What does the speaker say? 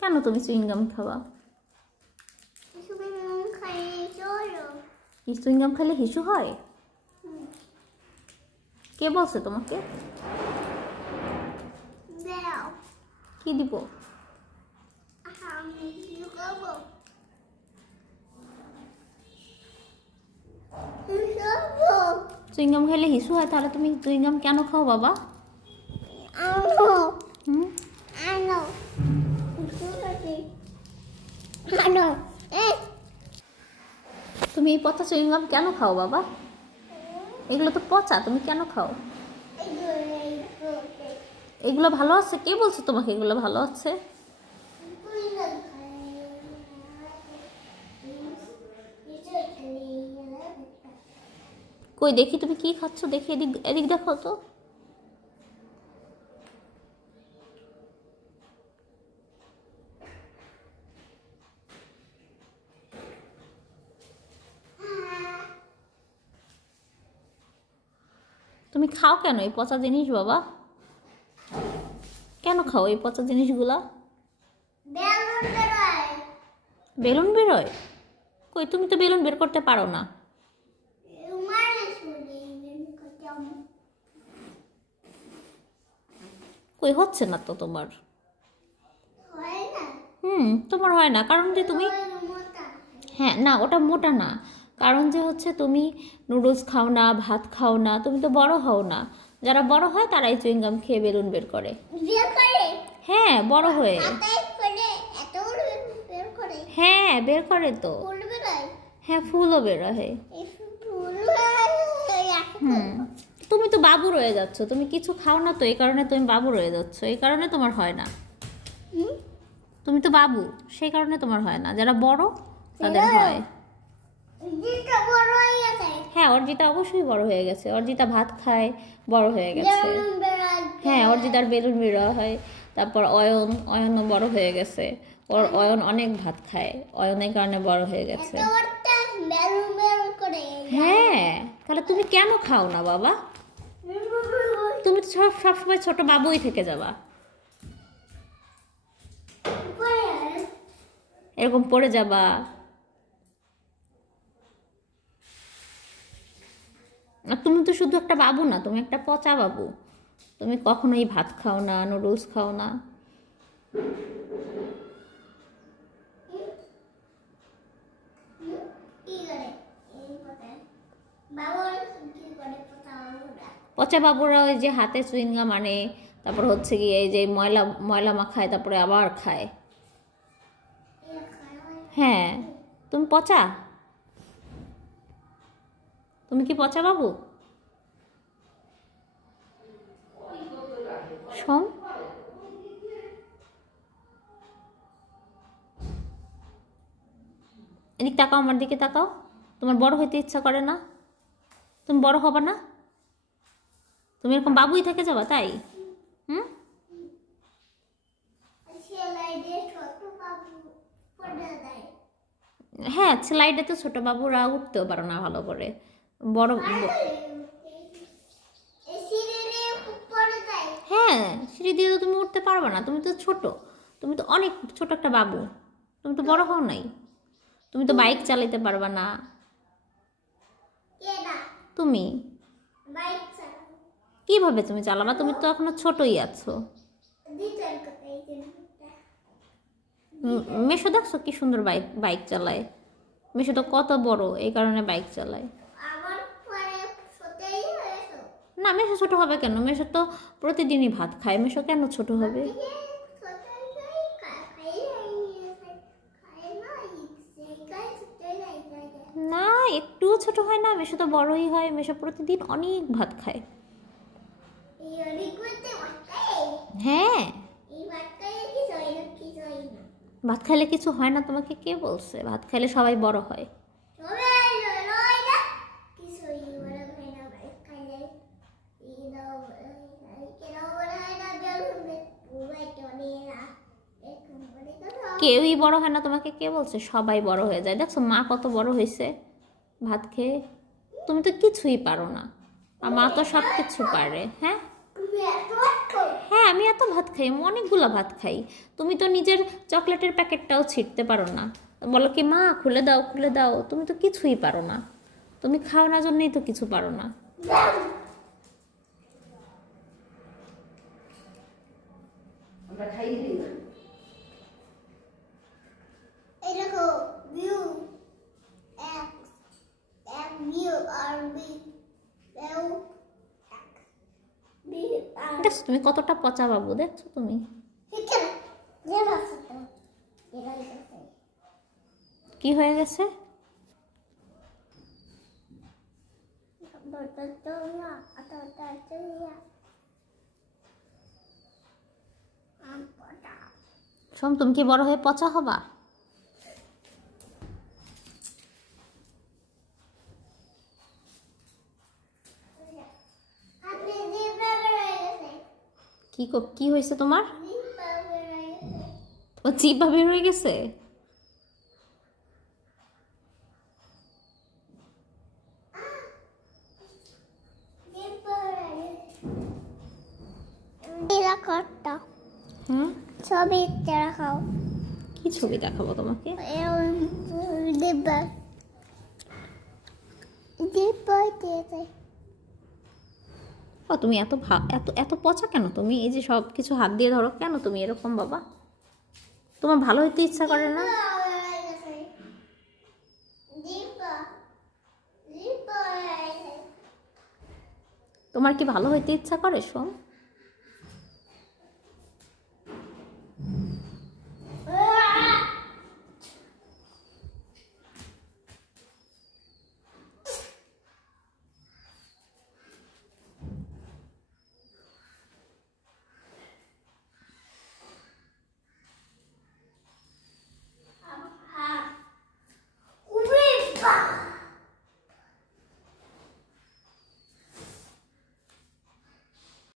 কেন তুমি চুইংগাম খাওয়া? চুইংগাম খেলে হিসু হয়? কে বলছে তোমাকে? কি দিব? চুইংগাম খেলে হিসু হয়? তাহলে তুমি চুইংগাম কেন খাও বাবা? তুমি এই পচা চুইংগাম কেন খাও বাবা? এগুলো তো পচা, তুমি কেন খাও? এগুলো ভালো আছে? কে বলছে তোমাকে এগুলো ভালো আছে? কই দেখি তুমি কি খাচ্ছ, দেখি এদিক এদিক দেখো তো। তুমি খাও কেন এই পচা জিনিস বাবা? কেন খাও এই পচা জিনিসগুলা? বেলুন বেরোয়? কই তুমি তো বেলুন বের করতে পারো না। কই হচ্ছে না তো তোমার। তোমার হয় না কারণ যে তুমি, হ্যাঁ না ওটা মোটা না, কারণ যে হচ্ছে তুমি নুডলস খাও না, ভাত খাও না, তুমি তো বড় হও না। যারা বড় হয় তারাই চুইংগাম খেয়ে বেলুন বের করে। হ্যাঁ বড় হয়ে, হ্যাঁ বের করে তো। হ্যাঁ ফুলও বের হয়। তুমি তো বাবু রয়ে যাচ্ছ, তুমি কিছু খাও না তো এই কারণে তুমি বাবু রয়ে যাচ্ছ, এই কারণে তোমার হয় না। তুমি তো বাবু, সেই কারণে তোমার হয় না। যারা বড় তাদের হয়। হ্যাঁ অর্জিতা অবশ্যই বড় হয়ে গেছে, অর্জিতা ভাত খায়, বড় হয়ে গেছে। হ্যাঁ অর্জিতার বেলুন বেরো হয়। তারপর অয়নও বড় হয়ে গেছে, ওর অয়ন অনেক ভাত খায়, অয়নের কারণে বড় হয়ে গেছে। হ্যাঁ তাহলে তুমি কেন খাও না বাবা? তুমি তো সবসময় ছোট বাবুই থেকে যাবা, এরকম পড়ে যাবা। আর তুমি তো শুধু একটা বাবু না, তুমি একটা পচা বাবু। তুমি কখনোই ভাত খাও না, নুডলস খাও না। পচা বাবুরা ওই যে হাতে চুইংগাম আনে, তারপর হচ্ছে কি এই যে ময়লা ময়লা মাখায়, তারপরে আবার খায়। হ্যাঁ তুমি পচা, তুমি কি পচা বাবু? শোন এদিক তাকাও, আমার দিকে তাকাও। তোমার বড় হইতে ইচ্ছা করে না? তুমি বড় হবে না? তুমি এরকম বাবুই থেকে যাবা তাই? হ্যাঁ স্লাইডে তো ছোট বাবুরা উঠতেও পারো না ভালো করে, বড়। হ্যাঁ সিঁড়ি দিয়ে তো তুমি উঠতে পারবে না, তুমি তো ছোট, তুমি তো অনেক ছোট একটা বাবু, তুমি তো বড় হও নাই। তুমি তো বাইক চালাতে পারবে না। তুমি কিভাবে তুমি চালাবা? তুমি তো এখনো ছোটই আছো। মেশো দেখছো কি সুন্দর বাইক চালায়, মেশো তো কত বড়, এই কারণে বাইক চালায়। না মেশো ছোট হবে কেন? মেশো তো প্রতিদিনই ভাত খায়, মেশো কেন ছোট হবে? না একটুও ছোট হয় না, মেশো তো বড়ই হয়, মেশো প্রতিদিন অনেক ভাত খায়। হ্যাঁ ভাত খাইলে কিছু হয় না, তোমাকে কে বলছে? ভাত খাইলে সবাই বড় হয়। কেউই বড় হয় না, তোমাকে কে বলছে? সবাই বড় হয়ে যায়। দেখছো মা কত বড় হয়েছে ভাত খেয়ে, তুমি তো কিছুই পারো না, আর মা তো সব কিছু পারে। হ্যাঁ হ্যাঁ, আমি এত ভাত খাই, আমি অনেকগুলো ভাত খাই। তুমি তো নিজের চকলেটের প্যাকেটটাও ছিঁড়তে পারো না, বলো কি মা খুলে দাও খুলে দাও, তুমি তো কিছুই পারো না। তুমি খাও না জন্যই তো কিছু পারো না। আমরা খাইয়ে দিই না। এই দেখো ভিউ এক্স এক ভিউ আর বি এও বি আর দেখছো তুমি কতটা পচা বাবু, দেখছো তুমি? ঠিক আছে যে আছে তো এটা আছে কি হয়ে গেছে? বড়টা তো না আটা তো না আম পটা সোম, তুমি কি বড় হয়ে পচা হবা? আপনি জিব্বা বেরিয়ে গেছে কি হয়েছে তোমার? জিব্বা বেরিয়ে গেছে তোমার জিহ্বা বের হয়ে গেছে? জিব্বা বেরিয়ে গেছে এটা কাটটা হ্যাঁ, ছবি দেখাও কি ছবি দেখাবো তোমাকে? জিব্বা জিব্বা দিয়ে ও তুমি এত এত এত পচা কেন তুমি? এই যে সব কিছু হাত দিয়ে ধরো কেন তুমি এরকম বাবা? তোমার ভালো হইতে ইচ্ছা করে না? তোমার কি ভালো হইতে ইচ্ছা করে সোম?